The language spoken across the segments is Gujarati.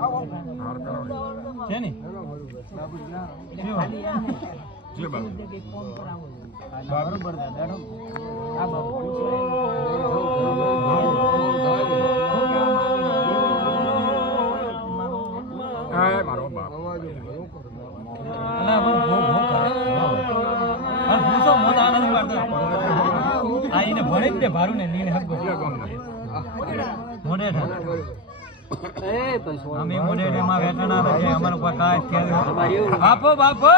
છે ને જે બાબુ બરોબર દાદા આ બાબુ મારો બાપ અને ભો કરે અને પૂછો મોન આનંદ કરતા આ એને ભણે જ ને ભારું ને નીને હક મોડે અમે મોડે માં વેટણા રહે અમારો કોઈ કાય કે બાપો બાપો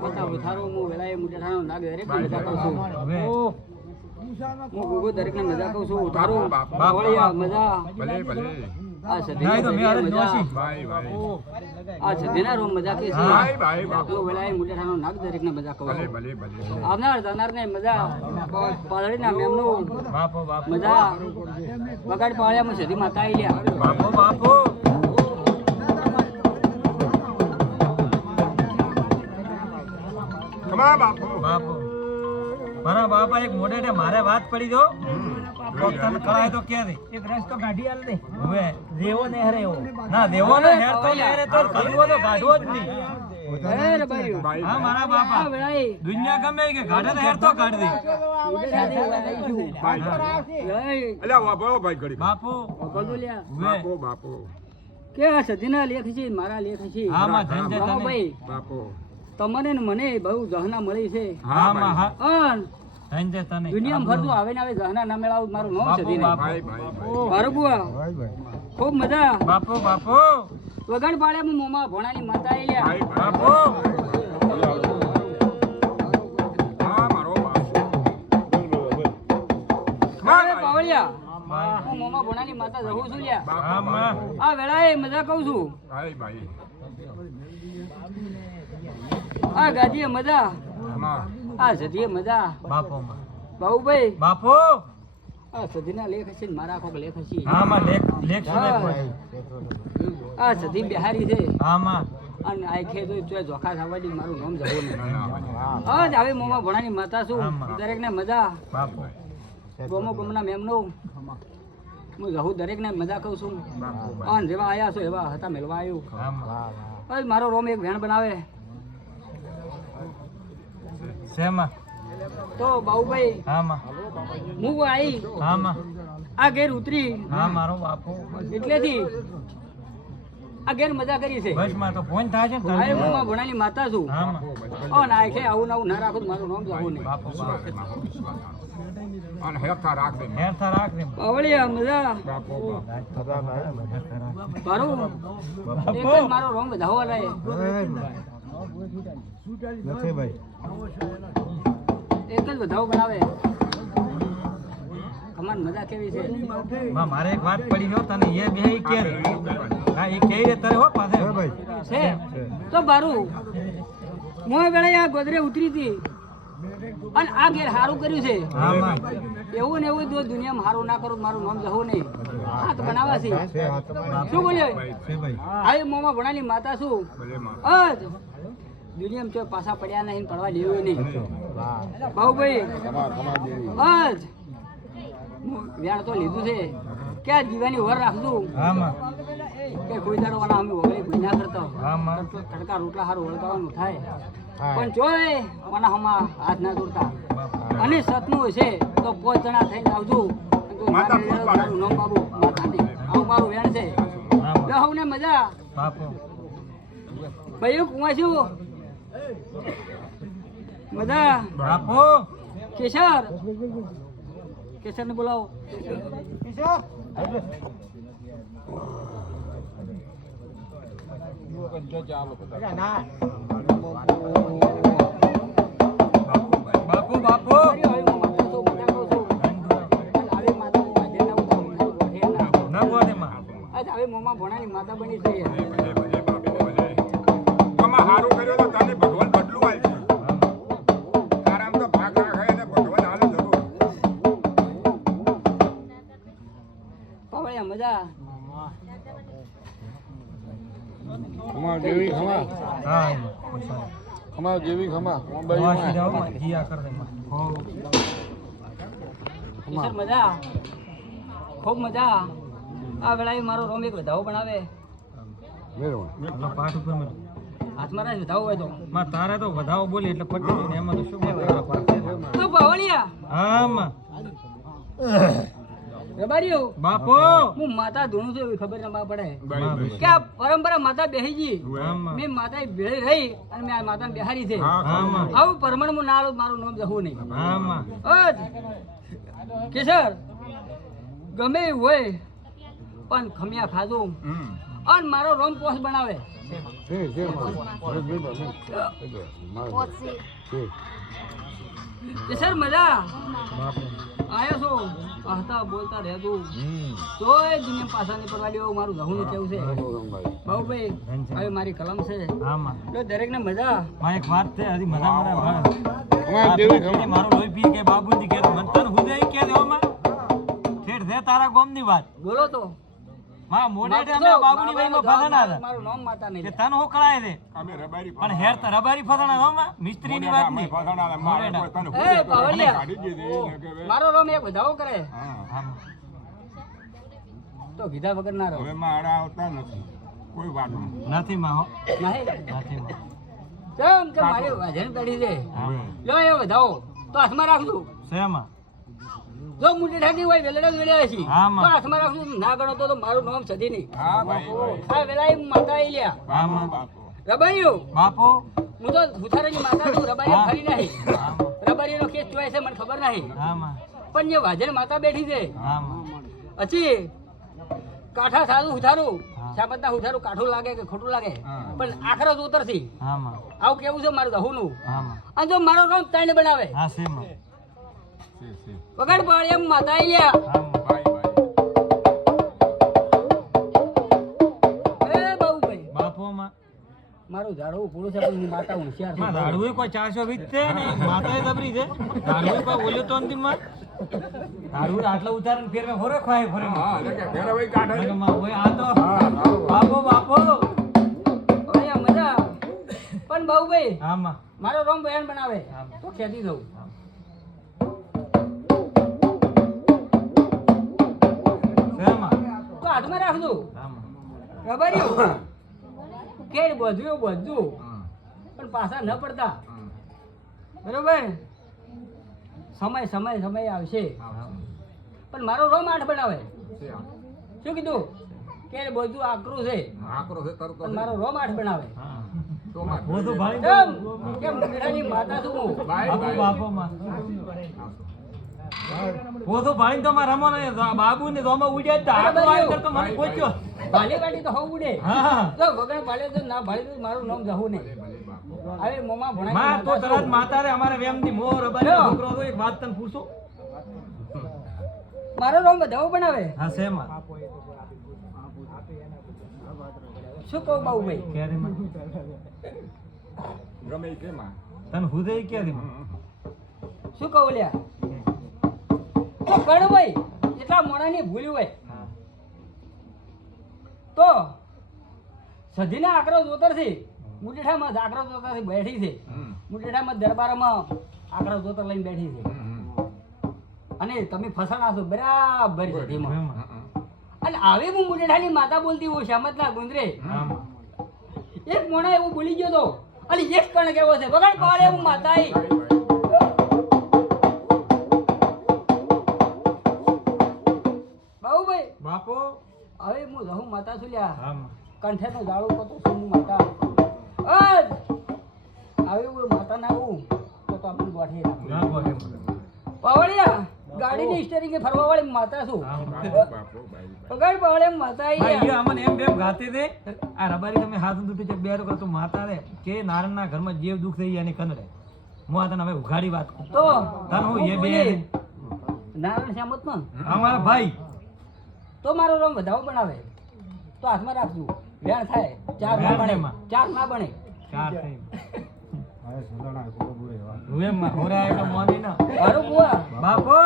બતાવો થારો હું વેલાએ મુઠાનો નાગ દરેક મજા કરું છું હવે હું ગોગો દરેક ને મજા કરું છું થારો બાવળિયા મજા ભલે ભલે આ સદી નહીં તો મે અરે જોશી ભાઈ ભાઈ આ સદીના રોમ મજા કે છે ભાઈ ભાઈ બાપુ હું વેલાએ મુઠાનો નાગ દરેક ને મજા કરું ભલે છું ભલે ભલે આવનાર જાનાર ને મજા પાલડીના મેમનો બાપો બાપો મજા વગાડ પાળ્યામાં સદી માતા આઈલ્યા બાપો બાપો કમા બાપુ બાપો મારા બાપા એક મોડે મારે વાત પડી જો તન કળાય તો કે દે એક રસ તો ગાડી આલ દે હવે દેવો ને હરેવો ના દેવો ને હેર તો ને હરે તો કલવો તો ગાડવો જ નહીં એ રે ભાઈ હા મારા બાપા આ વેલાએ દુનિયા ગમે કે ગાડે તો હેર તો કાઢ દે અલ્યા વાપરો ભાઈ ઘડી બાપુ બાપુ બાપુ કે આ સદીના લેખ છે મારા લેખ છે હા માં જન જન ભાઈ બાપુ તમને ને મને બહુ જહના મળી છે હા માં હા અન જન જન તને દુનિયામાં ફરતું આવે ને આવે જહના ના મેળાવું મારું નામ બાપુ સદીના ભાઈ ભાઈ મારો બુઆ ખૂબ મજા બાપુ બાપુ વગડ પાડે હું મોમાં ભણાની માતા આઈલ્યા ભાઈ બાપુ હા મારો બાપ અરે પાવળિયા હું મોમાં ભણાની માતા જહું છું લ્યા હા માં આ વેળાએ મજા કહું છું ભાઈ ભાઈ આ ગાજીએ મજા કમા આ સદીએ મજા બાપુ માં બાબુભાઈ બાપુ આ સદીના લેખ હશે ને મારા કોક લેખ હશે હા માં લેખ સુને કોઈ આ સદી બિહારી છે હા માં અને આખે તો જોખા ખાવાડી મારું નામ જવું નહીં હા જ આવે મોમાં ભણાની માતા છું દરેક ને મજા બાપુ ગોમો ગમના મેમનો હું જહું દરેક ને મજા કહું છું અને જેવા આયા છો એવા હતા મેળવા આવ્યું હા માં બસ મારો રોમ એક વેણ બનાવે શેમાં તો બાબુભાઈ હા માં હું આવી હા માં આ ઘેર ઉતરી હા મારો બાપુ એટલેથી આ ઘેર મજા કરી છે બસ માં તો ફોન થાય છે ને આ તને. હું માં ભણાની માતા છું હા માં અને આખે આવું ને આવું ના રાખું તો મારું નામ જવું નહીં બાપુ બાપુ અને હેરતા રાખ દે હેર થા રાખ દે પાવળિયા મજા બાપુ મારું એક જ મારો રોંગ ધાવા લાય એક જ વધાવો બનાવે કમાન મજા કેવી છે માં મારે એક વાત પડી ગયો તને એ બે કે રે હા એ કે રે તારે હો પાસે છે તો બારું મોય વેળે આ ગોદરે ઉતરી હતી અને આ ઘેર સારું કર્યું છે હા માં એવું ને એવું જો દુનિયામાં સારું ના કરું તો મારું નામ જવું નહીં હાથ બનાવા છે શું બોલ્યો આ મોમાં ભણાની માતા છું ભલે માં અજ દુનિયામાં જો પાછા પડ્યા નહીં પડવા દેવું નહીં બાબુભાઈ અજ વ્યાણ તો લીધું છે ક્યાં જીવાની વર રાખજો હા માં કે કોઈ દાડો વાળા અમે વગરે કોઈ ના કરતા હા માં તડકા રોટલા સારું વળગાવાનું થાય પણ જોઈ વાના હમા હાથ ના જોડતા અને સતનું હશે તો 5 જણા થઈને આવજો માતા પૂછ પાડે. મારું નામ બાબુ માતાને આવું મારું વેણ છે હા માં લહુ ને મજા બાપુ ભાઈઓ કુવા છું મજા બાપુ કેશર કેશર ને બોલાવો બાપુ બાપુ ના બોલે માં મોમાં ભણાની માતા બની છે ભલે ભલે બાપુ ભલે કમા હારું કર્યો તો તને ભગવાન બદલું આલશે આરામ તો ભાગ રાખે ને ભગવાન હાલે જરૂર પાવળિયા મજા ખમા જેવી ખમા હા ખમા જેવી ખમા વાસી જાઓ માં જીયા કર દે માં કેશર મજા ખૂબ મજા આ વેળાએ મારો રોમ એક વધાવો બનાવે એટલે પાઠ ઉપર મેં હાથમાં રાખ વધાવો હોય તો માં તારે તો વધાવો બોલી એટલે પટી ગયું ને એમાં તો શું બોલવાનું પાઠ છે. તો પાવળિયા હા માં રબારીઓ બાપો હું માતા ધૂણું છું એવી ખબર ના પડે બરાબર. કે આ પરંપરા માતા બેહીજી હા માં મેં માતા ભેળી રહી અને મેં આ માતા બેહારી છે હા માં આવું પરમણ હું ના આલું મારું નામ જવું નહીં હા માં અજ કેસર ગમે એવું હોય પણ ખમિયા ખાધું હમ. અને મારો રોમ પોસ બનાવે કેસર મજા બાપો આયો છો હસતા બોલતા રહેતું તોય દુનિયા પાછા નહીં પડવા દેવું મારું જવું કેવું છે બાબુભાઈ હવે મારી કલમ છે હા માં એટલે દરેકને મજા માં એક વાત છે હજી મજા મને ખમા દેવી ખમા મારું લોહી પી કે બાબુજી કે મન તન હુદય કે દેવો માં ઠેઠ છે તારા ગોમની વાત બોલો તો માં મોઢે અમે બાબુની વાઈમાં ફસાણા હતા મારું નામ માતા કે નહીં તન હો કળાય દે અમે રબારી પણ હેર તો રબારી ફસાણા હો માં મિસ્ત્રીની વાત અમે નહીં ફસાણા મારે કોઈ તને એ ભૂલે તો પાવડિયા. કાઢી દીધી ને કે હવે. મારો રોમ એક વધાવો કરે હા. હા માં. તો કીધા વગર ના રહો હવે મારા આવતા નથી કોઈ વાત નહીં. નથી માં હો નહીં નથી માં કેમ કે મારી વજન પેઢી છે હા માં. લો એ વધાવો તો હાથમાં રાખજો છે માં જો મુંડી ઠાકી હોય વેલડા વેલ્યા છે હા, માં. તો હાથમાં રાખજો ના ગણો તો મારું નામ સધી નહીં હા ભાઈ ભાઈ. આ વેલા માતા આઈ લ્યા હા માં બાપો. રબારીઓ બાપો હું તો ભૂથારાની માતા છું રબારી હા. ફરી નહીં હા માં. રબારીનો કેસ જોવાય છે મને ખબર નહીં હા માં પણ જે વાજન માતા બેઠી છે હા માં પછી કાઠા થારું ઉઠારું હા. શાબતના ઉઠારું કાઠું લાગે કે ખોટું લાગે હા. પણ આખરો જ ઉતરથી હા માં આવું કેવું છે મારું દહુનું હા માં અને જો મારો નામ તાઈને બનાવે હા છે માં છે, છે. વગર પાડે એમ માતા આઈ લ્યા હા માં ભાઈ ભાઈ. એ બાબુભાઈ બાપો માં મારું ઝાડવું પૂરું છે પણ હું માતા હોશિયાર માં છું દાડુએ કોઈ 420 છે ને માતાએ દબરી છે દાડુએ કોઈ બોલ્યો તો અંતિમ માં દાડુએ આટલા ઉતારણ ફેરવે ફોરે ખવાય ફોરે હા એટલે કે ઘેર હવે કાઢે છે. માં ઓય આ તો હા, હા. બાપો બાપો હવે આ મજા પણ બાબુભાઈ હા માં મારો રોમ બયાન બનાવે હા. તો ખેતી થવું છે માં તો હાથમાં રાખજો હા માં રબારીઓ કેડ બધું બધું હા. પણ પાછા ન પડતા હા. બરોબર સમય સમય સમય આવશે પણ મારો રોમ આઠ બનાવે છે. શું કીધું કે બધું આકરું છે આકરો છે તરતો પણ છે. મારો રોમ આઠ બનાવે હા તો માં. વો તો ભાઈ કેમ કે મંગળાની માતા છું હું ભાઈ બાપો ભાઈ. બાપો માં વો તો ભાઈ તો માં રમો ને બાબુ ને દોમાં ઉડ્યા તો આટલો આવી કરતો મને પૂછ્યો ભાલી વાટી તો હોવું ઉડે હા તો વગર ભાલે તો ના ભાલે તો મારું નામ જવું નહીં હવે મોમાં ભણાય માં તો તરત માતા રે અમારે વેમની મોર અબારી છોકરો તો એક વાત તને પૂછો મારો નામ બધાઓ બનાવે હા છે માં શું કહું બાબુભાઈ ક્યારે માં ગમે ઈ કે માં. તને હુદય ક્યારે માં શું કહું લ્યા તો કણ હોય એટલા મોણાની ભૂલ હોય હા તો સધીના આકરો જોતરથી મુટેઠામાં જ આકરો જોતરથી બેઠી છે હમ. મુટેઠામાં દરબારમાં આકરો જોતર લઈને બેઠી છે હમ. અને તમે ફસાણા છો બરાબર સધીમાં એમ માં. અને આવી હું મુટેઠાની માતા બોલતી હું શામતના ગુંદરે હા માં એક મોણા એવું બોલી ગયો તો અને એક કણ કેવો છે વગર પાડે હું માતા આઈ. ભાઈ ભાઈ. બાબુભાઈ બાપો હવે હું રહું માતા છું લ્યા હા માં કંઠેનું જાળું કતો છું હું માતા અજ આવી હું માતા ના આવું તો આપણે ગોઠી રાખું ના બોલે પાવડિયા ગાડીની સ્ટેરિંગે ફરવા વાળી માતા છું હા માં બાપો ભાઈ ભાઈ. વગર પાડે માતા આઈ ભાઈ લ્યા. અમને એમ બેમ ગાતી દે આ રબારી તમે હાથ દુટી છે બેરો કરતો માતા રે કે નારણના ઘરમાં જેવ દુખ થઈ જાય કનડે હું આ તને હવે ઉઘાડી વાત કરું તો તને હું એ બે નારાયણ શ્યામત માં અમારા ભાઈ તો મારો રંગ વધાવો બનાવે તો હાથમાં રાખજો વેણ થાય ચાર ના વેણ બને થાય માં. ચાર ના બને ચાર થઈ હવે માં હોરા એટલે મોની ના મારું કુવા બાપો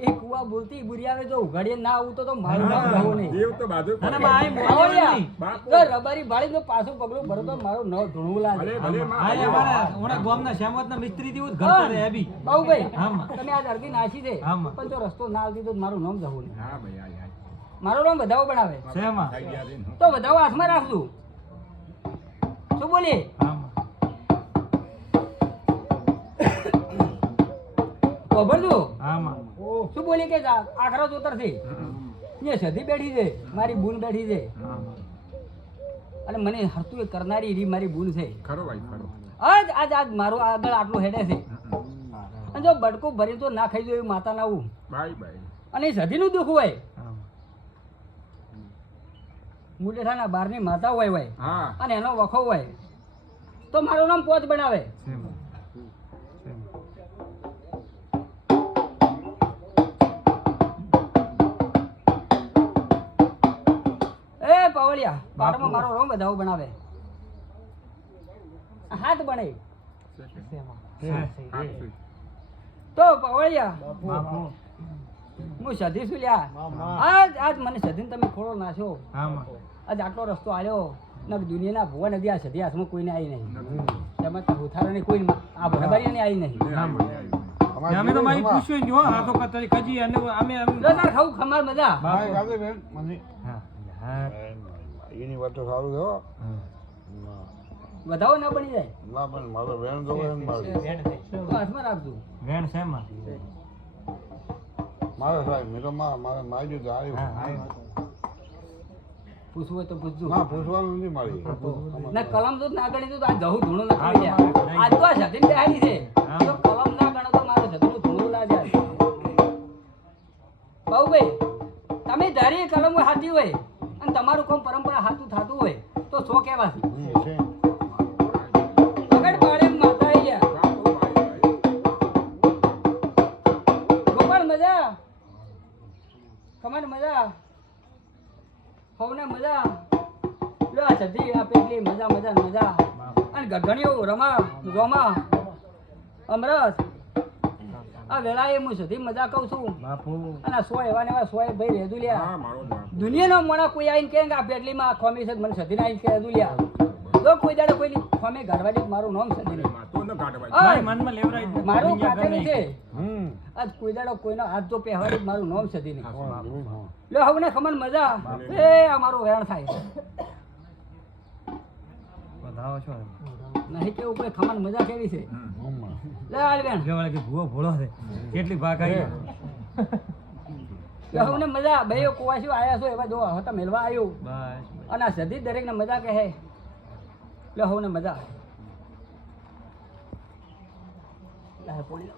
એ કુવા બોલતી બુરી આવે જો ઉઘાડીએ ના આવું તો મારું નામ જવું નહીં જીવ તો બાજુ તને પડે. માં આઈ મોની પાવડિયા, નહીં બાપો. જો રબારી ભાળી તો પાછું પગલું ભરો તો મારું નવ ધૂણું લાગે ભલે ભલે માં. આ અમારા હમણાં ગામના શ્યામતના મિસ્ત્રી જેવું જ ઘર કરે એબી બાબુભાઈ હા માં. તમે આ અડધી નાસી છે હા માં. પણ જો રસ્તો ના આવતી તો મારું નામ જવું નહીં હા ભાઈ આ યાર. મારું નામ વધાવો બનાવે શેમાં થઈ ગયા છે ને. તો વધાવો હાથમાં રાખજો શું બોલી આમ ખબર તું આમ શું બોલી કે આખરા ઉતરથી ને સધી બેઠી છે મારી બૂન બેઠી છે અને મને હરતું એ કરનારી રી મારી બૂન છે ખરો ભાઈ ખરો આજ આજ આજ મારું આગળ આટલું હેડે છે અને જો બડકું ભરી તો ના ખાઈ જો એવી માતા ના આવું ભાઈ ભાઈ અને એ સધીનું દુઃખ હોય મુડેઠાના બારની માતા હોય હા અને એનો વખો હોય તો મારું નામ પોચ બનાવે એ પાવળિયા પાટમાં મારો રોમ બધાઓ બનાવે હાથ બને તો પાવળિયા હું સધી છું લ્યા આજ આજ મને સધીને તમે ખોળો નાખ્યો આજ આટલો રસ્તો આવ્યો ન દુનિયાના ભુવા નદી આ સધી હાથમાં કોઈને આવી નહીં તેમાં ઉથારાને કોઈ આ ભરબારીને આવી નહીં અમે તો મારી પૂછ્યું જો આ તો કતરી કજી અને અમે જો તાર ખાવું ખમાર મજા ભાઈ ગાલે બેન મને એની વાત તો સારું છે હો. વધાવો ના બની જાય ના પણ મારો વેણ તો વેણ મારું તો હાથમાં રાખજો વેણ છે માં મારે સાહેબ મેં તો મારે મારી દીધું આવ્યું પૂછવું હોય તો પૂછજો ના પૂછવાનું નથી મારી ના કલમ તો ના ગણી તો આ જહું ધૂણું નથી ગયા આજ તો આ સતીન બેહાડી છે જો કલમ ના ગણો તો મારે સતીનું ધૂણું લાગે બાબુભાઈ તમે ધારી કલમ હાથી હોય અને તમારું કામ પરંપરા હાથું થતું હોય તો સો કહેવાથી છે પગડ પાડે માતા આવી ગયા ગોપાલ મજા કમાડ મજા હવને મજા લો આ સધી આ પેટલી મજા મજા મજા અને ગગણીઓ રમા રોમા અમરસ આ વેળાએ હું સધી મજા કહું છું બાપુ અને આ સો એવા ને એવા સો ભાઈ રેદુ લ્યા હા મારો બાપ દુનિયાનો મોણા કોઈ આવીને કહે કે આ પેટલીમાં આ ખોમી છે મને સધી આવીને કહે રેદુ લ્યા જો કોઈ દાડે કોઈ ખોમી ગાઢવા મારું નામ સધી નહીં માતો ન કાઢવાય મારી મનમાં લેવરાય જ મારું દુનિયા કાતેલું ગમે. છે હમ આજ કોઈ દાડો કોઈનો હાથ જો પહેવાડી મારું નામ સધી નહીં હા. લો હવે ખમણ મજા એ આ મારું વેણ થાય વધાવો છો નહીં કેવું કોઈ ખમણ મજા કેવી છે હમ. લે આલ વેણ જો વળે કે ભૂવો ભોળો છે કેટલી ભાગ આવી લો હવે મજા ભાઈઓ કુવાસીઓ આયા છો એવા જો હતા મેલવા આવ્યું બસ અને આ સધી દરેકને મજા કહે લો હવે મજા લે પોણી લો.